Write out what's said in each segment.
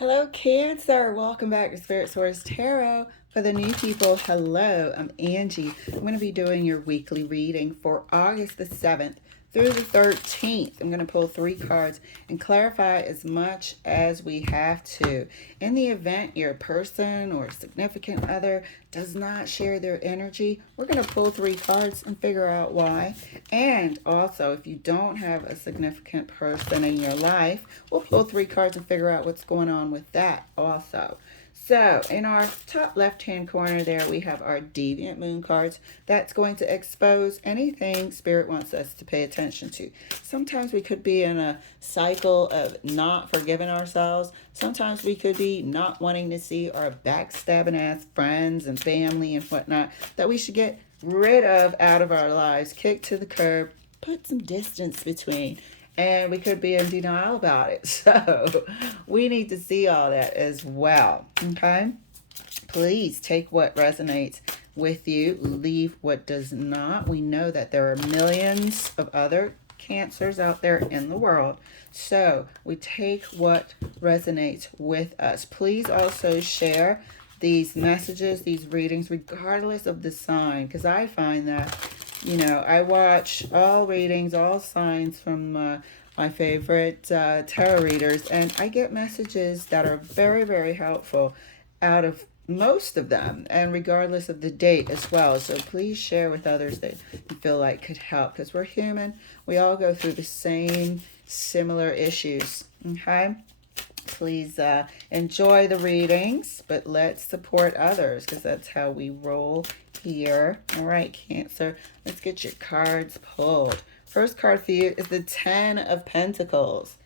Hello, Cancer. Welcome back to Spirit Source Tarot. For the new people, hello, I'm Angie. I'm going to be doing your weekly reading for August the 7th through the 13th. I'm going to pull 3 cards and clarify as much as we have to. In the event your person or significant other does not share their energy, we're going to pull 3 cards and figure out why. And also, if you don't have a significant person in your life, we'll pull 3 cards and figure out what's going on with that also. So in our top left-hand corner there, we have our Deviant Moon cards. That's going to expose anything Spirit wants us to pay attention to. Sometimes we could be in a cycle of not forgiving ourselves. Sometimes we could be not wanting to see our backstabbing ass friends and family and whatnot that we should get rid of out of our lives, kick to the curb, put some distance between. And we could be in denial about it. So we need to see all that as well. Okay? Please take what resonates with you, leave what does not. We know that there are millions of other Cancers out there in the world. So we take what resonates with us. Please also share these messages, these readings, regardless of the sign, because I find that I watch all readings, all signs from my favorite tarot readers, and I get messages that are very, very helpful out of most of them, and regardless of the date as well. So please share with others that you feel like could help, because we're human. We all go through the same similar issues. Okay? Please enjoy the readings, but let's support others, because that's how we roll here. All right, Cancer, let's get your cards pulled. First card for you is the 10 of Pentacles.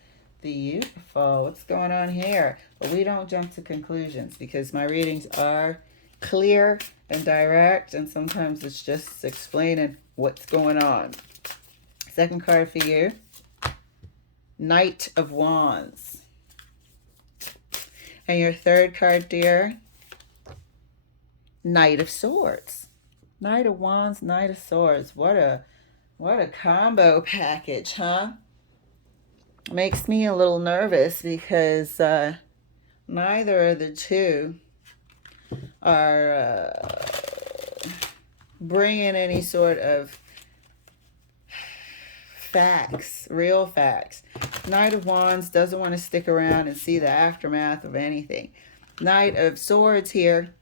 Beautiful. What's going on here? But we don't jump to conclusions, because my readings are clear and direct, and sometimes it's just explaining what's going on. Second card for you, Knight of Wands. And your third card, dear, Knight of Swords. Knight of Wands, Knight of Swords. What a combo package, huh? Makes me a little nervous, because neither of the two are bringing any sort of facts, real facts. Knight of Wands doesn't want to stick around and see the aftermath of anything. Knight of Swords here,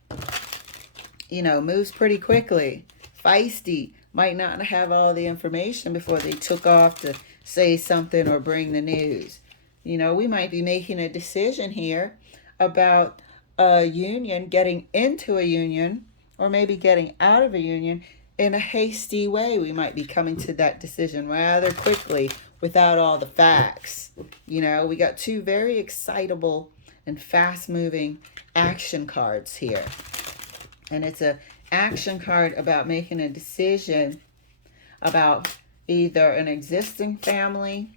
moves pretty quickly. Feisty. Might not have all the information before they took off to say something or bring the news. We might be making a decision here about a union, getting into a union, or maybe getting out of a union in a hasty way. We might be coming to that decision rather quickly without all the facts. We got 2 very excitable and fast-moving action cards here. And it's a action card about making a decision about either an existing family,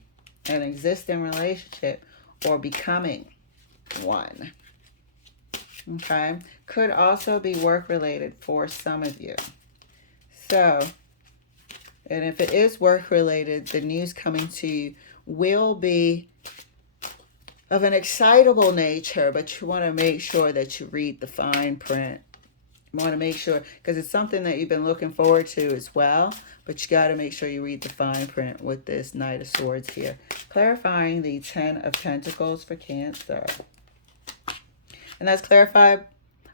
an existing relationship, or becoming one. Okay? Could also be work-related for some of you. So, and if it is work-related, the news coming to you will be of an excitable nature, but you want to make sure that you read the fine print. You want to make sure, because it's something that you've been looking forward to as well, but you got to make sure you read the fine print with this Knight of Swords here. Clarifying the 10 of Pentacles for Cancer. And that's clarified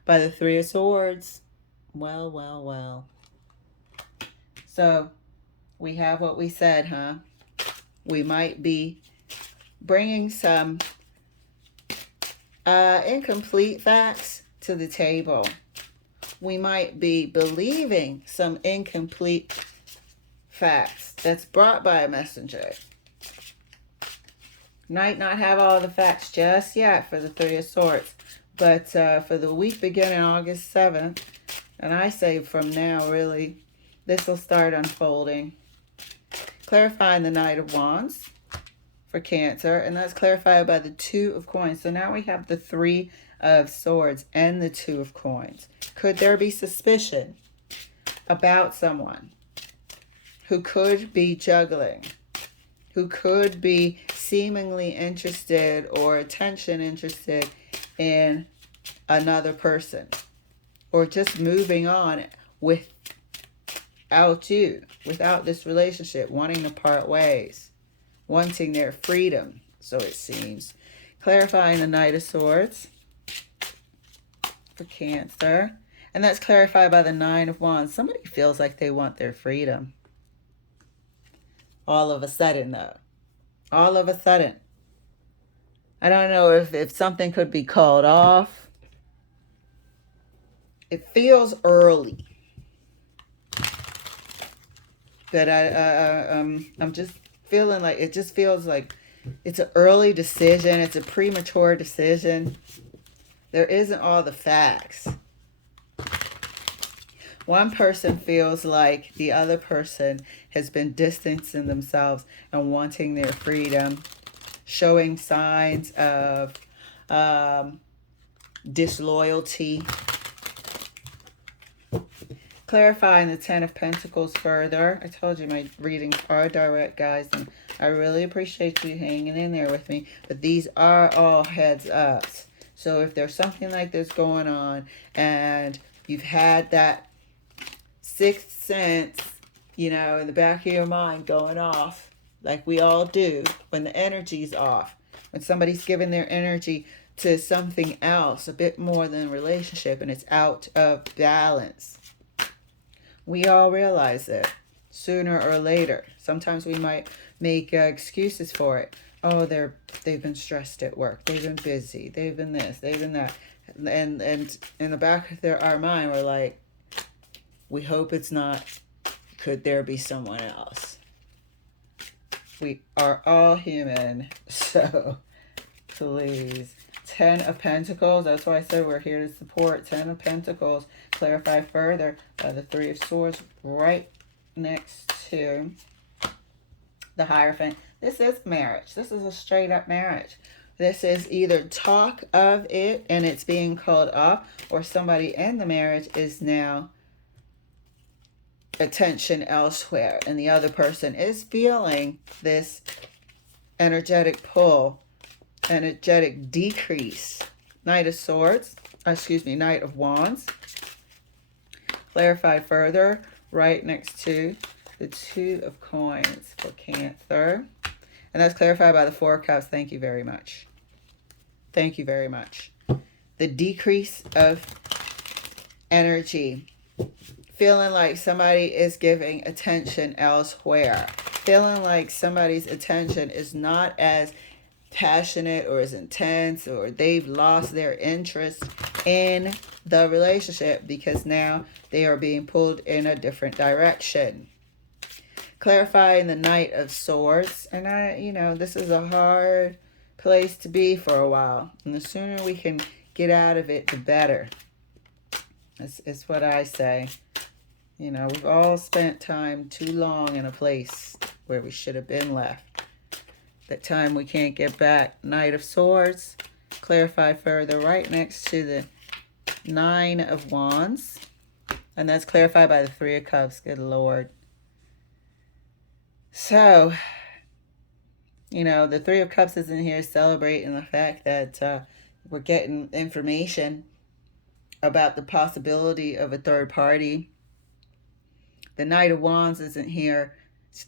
by the 3 of Swords. Well, well, well. So, we have what we said, huh? We might be bringing some incomplete facts to the table. We might be believing some incomplete facts that's brought by a messenger. Might not have all the facts just yet for the 3 of Swords, but for the week beginning August 7th, and I say from now, really, this will start unfolding. Clarifying the Knight of Wands for Cancer, and that's clarified by the 2 of Coins. So now we have the 3 of Swords and the 2 of Coins. Could there be suspicion about someone who could be juggling, who could be seemingly interested or attention interested in another person, or just moving on without you, without this relationship, wanting to part ways, wanting their freedom, so it seems. Clarifying the Knight of Swords for Cancer. And that's clarified by the Nine of Wands. Somebody feels like they want their freedom. All of a sudden, though. All of a sudden. I don't know if something could be called off. It feels early. But I'm just feeling like, it just feels like it's an early decision. It's a premature decision. There isn't all the facts. One person feels like the other person has been distancing themselves and wanting their freedom, showing signs of disloyalty. Clarifying the Ten of Pentacles further. I told you my readings are direct, guys, and I really appreciate you hanging in there with me. But these are all heads ups. So if there's something like this going on and you've had that sixth sense, you know, in the back of your mind going off, like we all do when the energy's off, when somebody's giving their energy to something else, a bit more than a relationship, and it's out of balance. We all realize it sooner or later. Sometimes we might make excuses for it. Oh, they've been stressed at work. They've been busy. They've been this. They've been that. And in the back of our mind, we're like, we hope it's not. Could there be someone else? We are all human, so please. Ten of Pentacles. That's why I said we're here to support. Ten of Pentacles. Clarify further by the Three of Swords right next to the Hierophant. This is marriage. This is a straight up marriage. This is either talk of it and it's being called off, or somebody in the marriage is now attention elsewhere and the other person is feeling this energetic pull, energetic decrease. Knight of Swords, Knight of Wands. Clarify further right next to the Two of Coins for Cancer. And that's clarified by the Four of Cups. Thank you very much. Thank you very much. The decrease of energy. Feeling like somebody is giving attention elsewhere. Feeling like somebody's attention is not as passionate or as intense, or they've lost their interest in the relationship because now they are being pulled in a different direction. Clarifying the Knight of Swords. And this is a hard place to be for a while. And the sooner we can get out of it, the better. It's what I say. You know, we've all spent time too long in a place where we should have been left. That time we can't get back. Knight of Swords. Clarify further right next to the Nine of Wands. And that's clarified by the Three of Cups. Good Lord. So, the Three of Cups is in here celebrating the fact that we're getting information about the possibility of a third party. The Knight of Wands isn't here.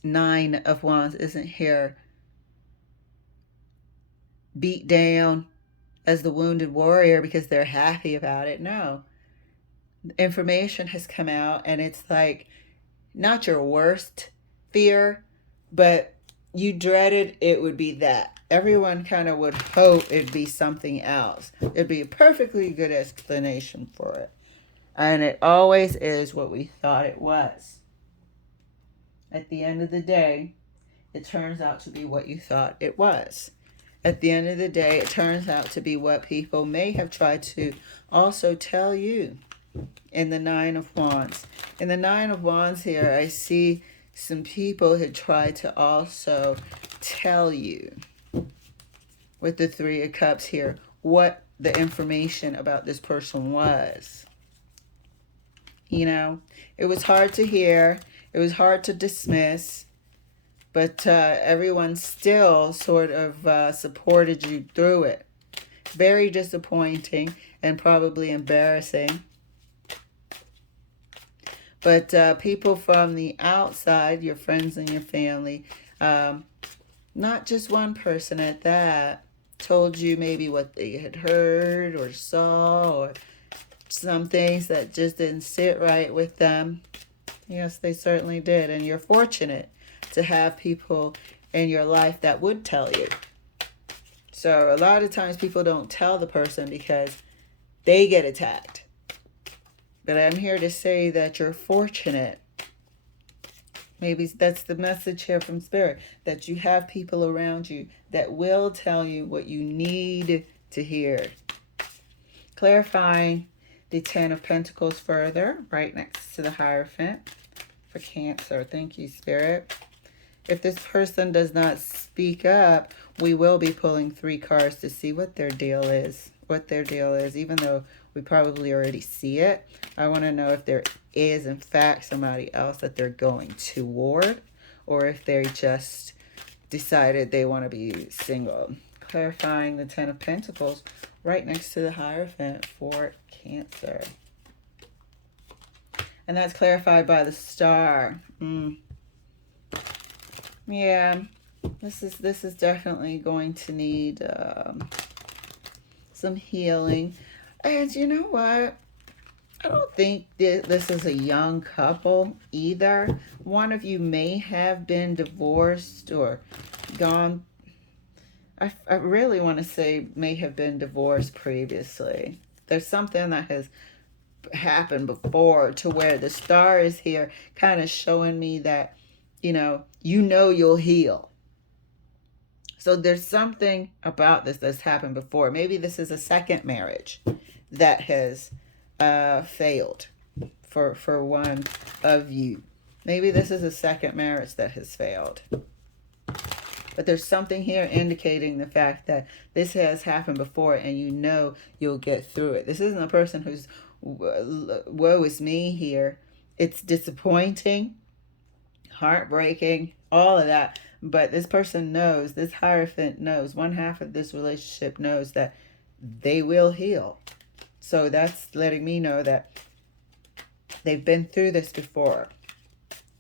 Nine of Wands isn't here beat down as the wounded warrior because they're happy about it. No. Information has come out and it's like not your worst fear, but you dreaded it would be that. Everyone kind of would hope it'd be something else. It'd be a perfectly good explanation for it. And it always is what we thought it was. At the end of the day, it turns out to be what you thought it was. At the end of the day, it turns out to be what people may have tried to also tell you in the Nine of Wands. In the Nine of Wands here, I see some people had tried to also tell you with the Three of Cups here what the information about this person was. It was hard to hear. It was hard to dismiss. But everyone still sort of supported you through it. Very disappointing and probably embarrassing. But people from the outside, your friends and your family, not just one person at that, told you maybe what they had heard or saw, or some things that just didn't sit right with them. Yes, they certainly did. And you're fortunate to have people in your life that would tell you. So a lot of times people don't tell the person because they get attacked. But I'm here to say that you're fortunate. Maybe that's the message here from Spirit, that you have people around you that will tell you what you need to hear. Clarifying the Ten of Pentacles further, right next to the Hierophant for Cancer. Thank you, Spirit. If this person does not speak up, we will be pulling 3 cards to see what their deal is. What their deal is, even though we probably already see it. I want to know if there is, in fact, somebody else that they're going toward, or if they just decided they want to be single. Clarifying the Ten of Pentacles right next to the Hierophant for Cancer. And that's clarified by the Star. Yeah, this is definitely going to need some healing. And you know what? I don't think this is a young couple either. One of you may have been divorced or gone. I really want to say may have been divorced previously. There's something that has happened before to where the Star is here kind of showing me that, you'll heal. So there's something about this that's happened before. Maybe this is a second marriage that has failed for one of you. Maybe this is a second marriage that has failed. But there's something here indicating the fact that this has happened before and you'll get through it. This isn't a person who's woe is me here. It's disappointing, heartbreaking, all of that. But this person knows, this Hierophant knows, one half of this relationship knows that they will heal. So that's letting me know that they've been through this before.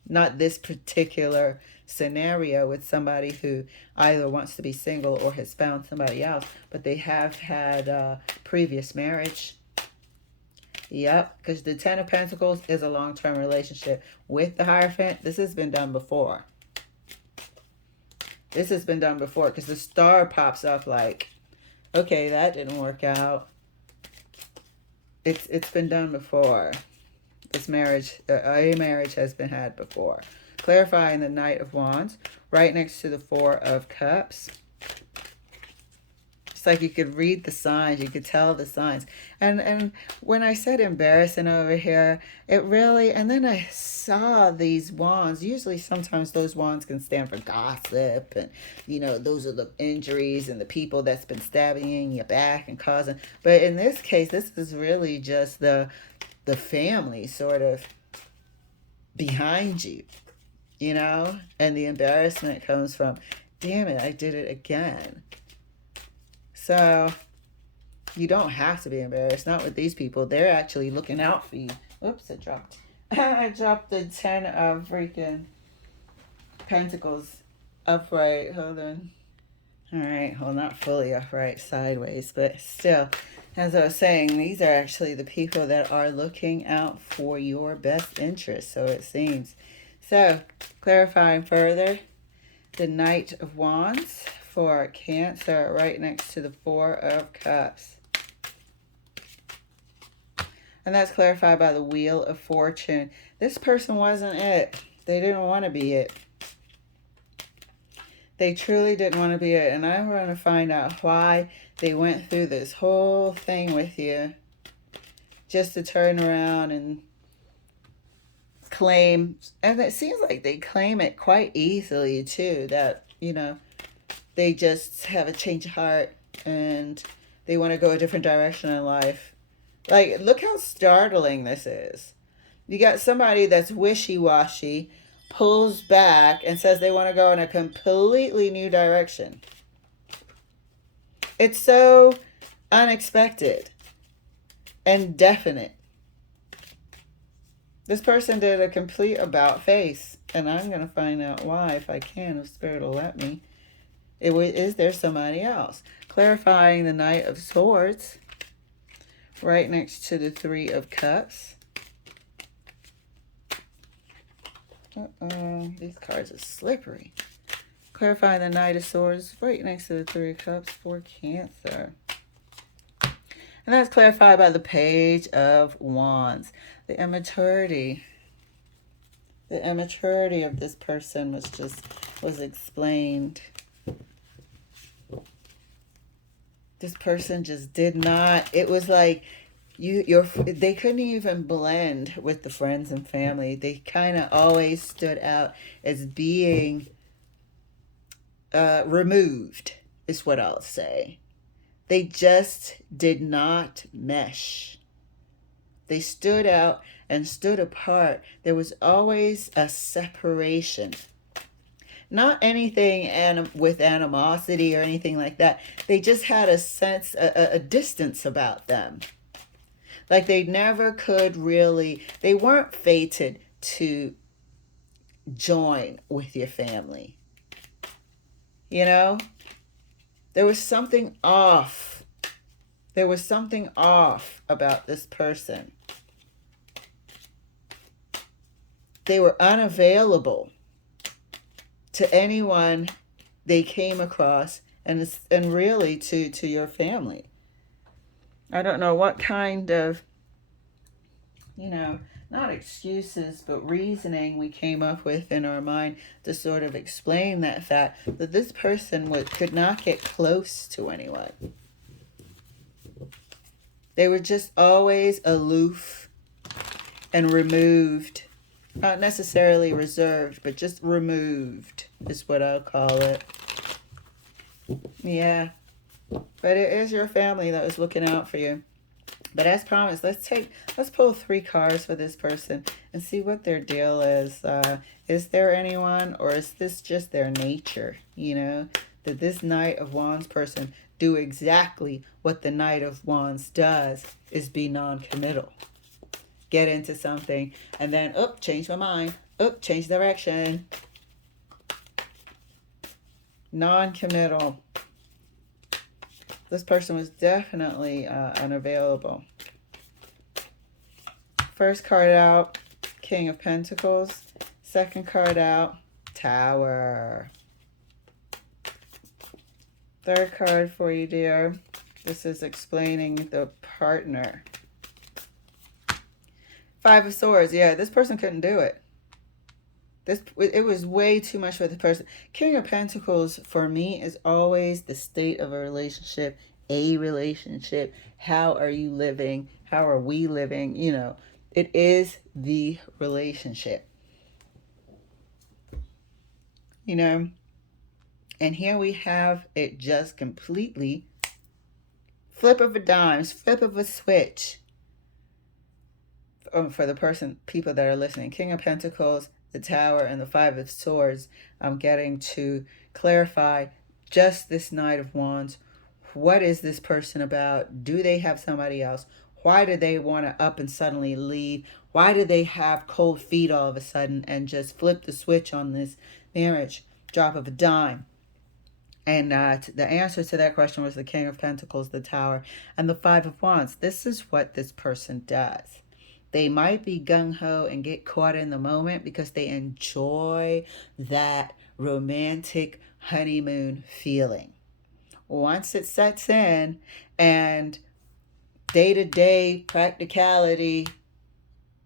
Not this particular scenario with somebody who either wants to be single or has found somebody else, but they have had previous marriage. Yep, because the Ten of Pentacles is a long-term relationship. With the Hierophant, this has been done before. This has been done before because the Star pops up like, okay, that didn't work out. It's been done before. This marriage, a marriage has been had before. Clarifying the Knight of Wands right next to the Four of Cups. It's like you could read the signs, you could tell the signs. And when I said embarrassing over here, it really, and then I saw these wands. Usually sometimes those wands can stand for gossip, and those are the injuries and the people that's been stabbing you in your back and causing. But in this case, this is really just the family sort of behind you, and the embarrassment comes from, damn it, I did it again. So you don't have to be embarrassed. Not with these people. They're actually looking out for you. Oops, I dropped. I dropped the 10 of freaking Pentacles upright. Hold on. All right. Well, not fully upright, sideways, but still. As I was saying, these are actually the people that are looking out for your best interest, so it seems. So, clarifying further, the Knight of Wands for Cancer right next to the Four of Cups. And that's clarified by the Wheel of Fortune. This person wasn't it. They didn't want to be it. They truly didn't want to be it. And I'm going to find out why they went through this whole thing with you. Just to turn around and claim. And it seems like they claim it quite easily too. That, they just have a change of heart and they want to go a different direction in life. Like, look how startling this is. You got somebody that's wishy-washy, pulls back, and says they want to go in a completely new direction. It's so unexpected, and definite. This person did a complete about face, and I'm going to find out why if I can, if Spirit will let me. Is there somebody else? Clarifying the Knight of Swords right next to the Three of Cups. These cards are slippery. Clarifying the Knight of Swords right next to the Three of Cups for Cancer. And that's clarified by the Page of Wands. The immaturity. The immaturity of this person was explained. This person just did not, it was like they couldn't even blend with the friends and family. They kind of always stood out as being removed, is what I'll say. They just did not mesh. They stood out and stood apart. There was always a separation. Not anything with animosity or anything like that. They just had a sense, a distance about them. Like they never could really, they weren't fated to join with your family. You know? There was something off. There was something off about this person. They were unavailable to anyone they came across, and really to your family. I don't know what kind of, not excuses, but reasoning we came up with in our mind to sort of explain that fact that this person could not get close to anyone. They were just always aloof and removed. Not necessarily reserved, but just removed is what I'll call it. Yeah. But it is your family that was looking out for you. But as promised, let's pull 3 cards for this person and see what their deal is. Is there anyone, or is this just their nature? Did this Knight of Wands person do exactly what the Knight of Wands does, is be non-committal. Get into something and then, change my mind. Change direction. Non-committal. This person was definitely unavailable. First card out, King of Pentacles. Second card out, Tower. Third card for you, dear. This is explaining the partner. 5 of Swords. Yeah, this person couldn't do it. It was way too much for the person. King of Pentacles, for me, is always the state of a relationship. How are you living? How are we living? It is the relationship. And here we have it just completely flip of a dime, flip of a switch. For the people that are listening, King of Pentacles, the Tower, and the 5 of Swords. I'm getting to clarify just this Knight of Wands. What is this person about? Do they have somebody else? Why do they want to up and suddenly leave? Why do they have cold feet all of a sudden and just flip the switch on this marriage? Drop of a dime. And the answer to that question was the King of Pentacles, the Tower, and the 5 of Wands. This is what this person does. They might be gung-ho and get caught in the moment because they enjoy that romantic honeymoon feeling. Once it sets in and day-to-day practicality,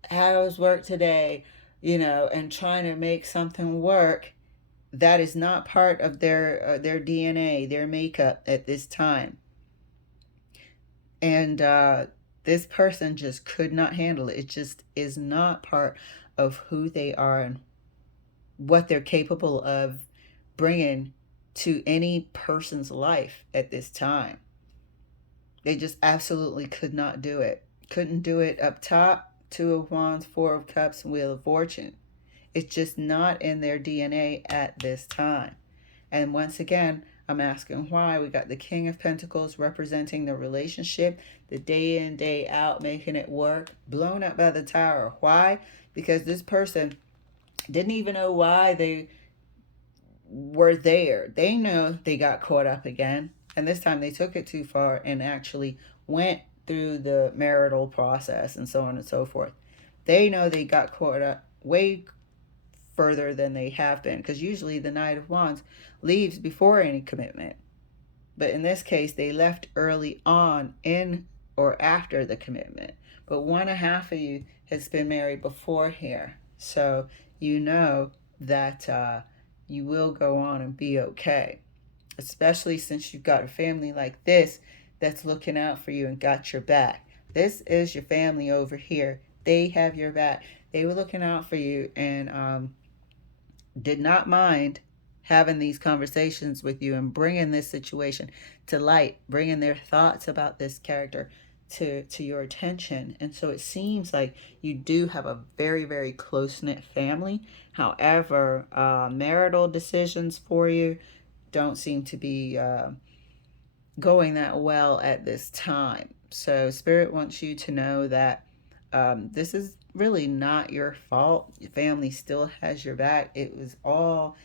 how's work today, and trying to make something work, that is not part of their DNA, their makeup at this time. And this person just could not handle it. It just is not part of who they are and what they're capable of bringing to any person's life at this time. They just absolutely could not do it. Couldn't do it up top. 2 of Wands, 4 of Cups, and Wheel of Fortune. It's just not in their DNA at this time. And once again, I'm asking why. We got the King of Pentacles representing the relationship, the day in, day out, making it work, blown up by the tower. Why? Because this person didn't even know why they were there. They know they got caught up again. And this time they took it too far and actually went through the marital process and so on and so forth. They know they got caught up way further than they have been, because usually the Knight of Wands leaves before any commitment. But in this case, they left early on in or after the commitment. But one and a half of you has been married before here. So you know that you will go on and be okay. Especially since you've got a family like this that's looking out for you and got your back. This is your family over here. They have your back. They were looking out for you and did not mind having these conversations with you and bringing this situation to light, bringing their thoughts about this character to your attention. And so it seems like you do have a very, very close-knit family. However, marital decisions for you don't seem to be going that well at this time. So Spirit wants you to know that this is really not your fault. Your family still has your back. It was all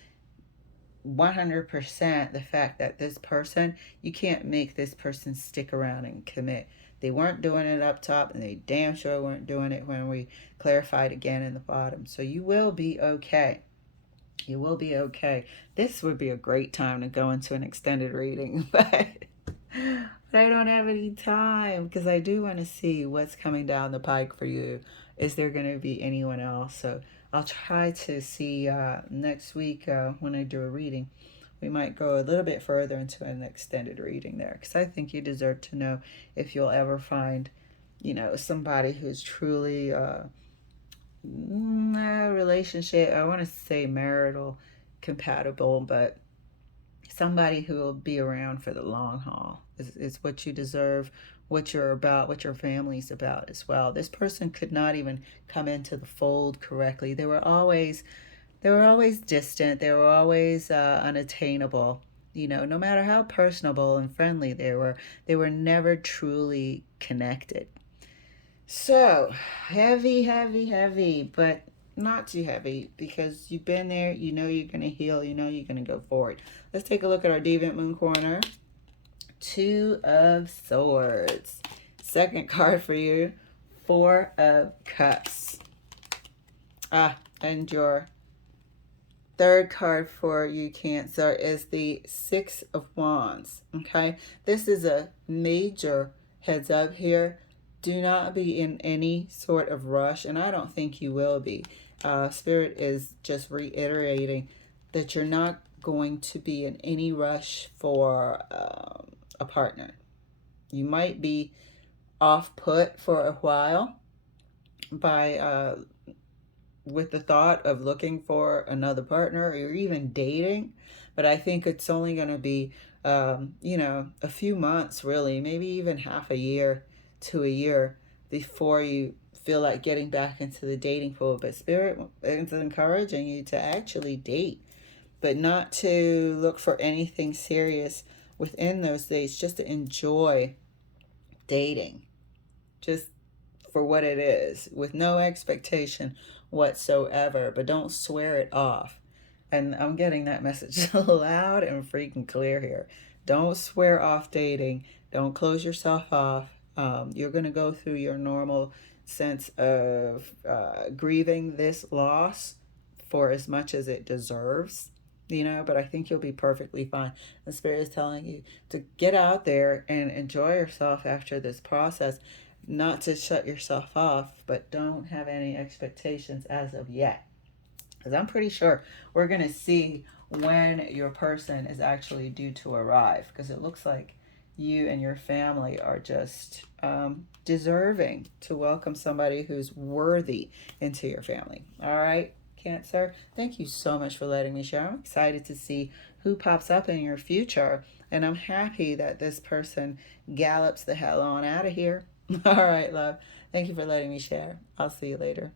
100% the fact that this person, you can't make this person stick around and commit. They weren't doing it up top, and they damn sure weren't doing it when we clarified again in the bottom. So you will be okay. You will be okay. This would be a great time to go into an extended reading, but I don't have any time because I do want to see what's coming down the pike for you. Is there going to be anyone else? So I'll try to see next week when I do a reading. We might go a little bit further into an extended reading there, because I think you deserve to know if you'll ever find, somebody who's truly a relationship. I want to say marital compatible, but somebody who will be around for the long haul is what you deserve, what you're about, what your family's about as well. This person could not even come into the fold correctly. They were always distant. They were always unattainable. No matter how personable and friendly they were never truly connected. So heavy, but not too heavy, because you've been there. You know you're going to heal. You know you're going to go forward. Let's take a look at our Deviant Moon Corner. Two of Swords. Second card for you, Four of Cups. And your third card for you, Cancer, is the Six of Wands. Okay, this is a major heads up here. Do not be in any sort of rush, and I don't think you will be. Spirit is just reiterating that you're not going to be in any rush for a partner. You might be off put for a while by with the thought of looking for another partner or even dating, but I think it's only going to be a few months, really, maybe even half a year to a year before you feel like getting back into the dating pool. But Spirit is encouraging you to actually date, but not to look for anything serious within those days, just to enjoy dating, just for what it is, with no expectation whatsoever, but don't swear it off. And I'm getting that message loud and freaking clear here. Don't swear off dating. Don't close yourself off. You're going to go through your normal sense of grieving this loss for as much as it deserves, but I think you'll be perfectly fine. The Spirit is telling you to get out there and enjoy yourself after this process, not to shut yourself off, but don't have any expectations as of yet. Because I'm pretty sure we're going to see when your person is actually due to arrive, because it looks like you and your family are just deserving to welcome somebody who's worthy into your family. All right, Cancer, thank you so much for letting me share. I'm excited to see who pops up in your future, and I'm happy that this person gallops the hell on out of here. All right, love. Thank you for letting me share. I'll see you later.